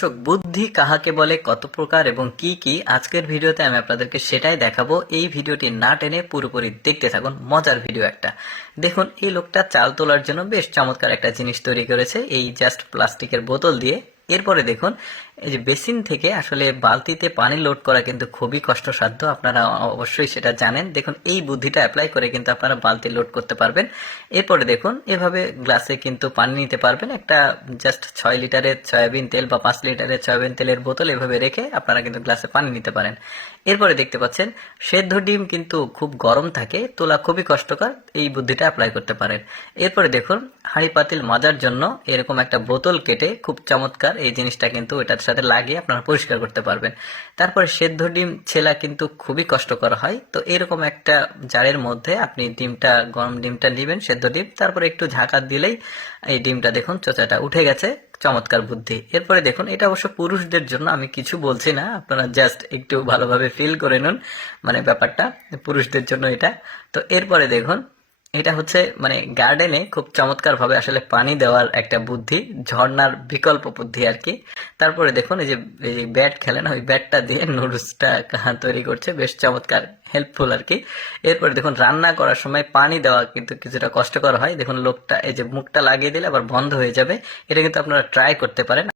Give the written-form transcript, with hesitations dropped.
দর্শক, বুদ্ধি কাহাকে বলে, কত প্রকার এবং কি কি আজকের ভিডিওতে আমি আপনাদেরকে সেটাই দেখাবো। এই ভিডিওটি না টেনে পুরোপুরি দেখতে থাকুন, মজার ভিডিও একটা। দেখুন, এই লোকটা চাল তোলার জন্য বেশ চমৎকার একটা জিনিস তৈরি করেছে, এই জাস্ট প্লাস্টিকের বোতল দিয়ে। এরপরে দেখুন, এই যে বেসিন থেকে আসলে বালতিতে পানি লোড করা কিন্তু খুবই কষ্টসাধ্য, আপনারা অবশ্যই সেটা জানেন। দেখুন, এই বুদ্ধিটা অ্যাপ্লাই করে কিন্তু আপনারা বালতি লোড করতে পারবেন। এরপরে দেখুন, এভাবে গ্লাসে কিন্তু পানি নিতে পারবেন। একটা জাস্ট 6 লিটারের সয়াবিন তেল বা 5 লিটারের সয়াবিন তেলের বোতল এভাবে রেখে আপনারা কিন্তু গ্লাসে পানি নিতে পারেন। এরপরে দেখতে পাচ্ছেন, সেদ্ধ ডিম কিন্তু খুব গরম থাকে, তোলা খুবই কষ্টকর, এই বুদ্ধিটা অ্যাপ্লাই করতে পারেন। এরপরে দেখুন, হাঁড়ি পাতিল মাজার জন্য এরকম একটা বোতল কেটে খুব চমৎকার এই জিনিসটা কিন্তু এটার সাথে লাগিয়ে আপনারা পরিষ্কার করতে পারবেন। তারপরে সেদ্ধ ডিম ছেলা কিন্তু খুবই কষ্টকর হয়, তো এরকম একটা জারের মধ্যে আপনি ডিমটা, গরম ডিমটা নেবেন, সেদ্ধ ডিম, তারপরে একটু ঝাঁকা দিলেই এই ডিমটা দেখুন চোচাটা উঠে গেছে। চমৎকার বুদ্ধি। এরপরে দেখুন, এটা অবশ্য পুরুষদের জন্য, আমি কিছু বলছি না, আপনারা জাস্ট একটু ভালোভাবে ফিল করে নিন মানে ব্যাপারটা, পুরুষদের জন্য এটা। তো এরপরে দেখুন, এটা হচ্ছে মানে গার্ডেনে খুব চমৎকার ভাবে আসলে পানি দেওয়ার একটা বুদ্ধি, ঝর্ণার বিকল্প বুদ্ধি আর কি। তারপরে দেখুন, এই যে ব্যাট খেলেন, ওই ব্যাটটা দিয়ে নুডলসটা তৈরি করছে, বেশ চমৎকার, হেল্পফুল আর কি। এরপরে দেখুন, রান্না করার সময় পানি দেওয়া কিন্তু কিছুটা কষ্টকর হয়। দেখুন, লোকটা এই যে মুখটা লাগিয়ে দিলে আবার বন্ধ হয়ে যাবে, এটা কিন্তু আপনারা ট্রাই করতে পারেন।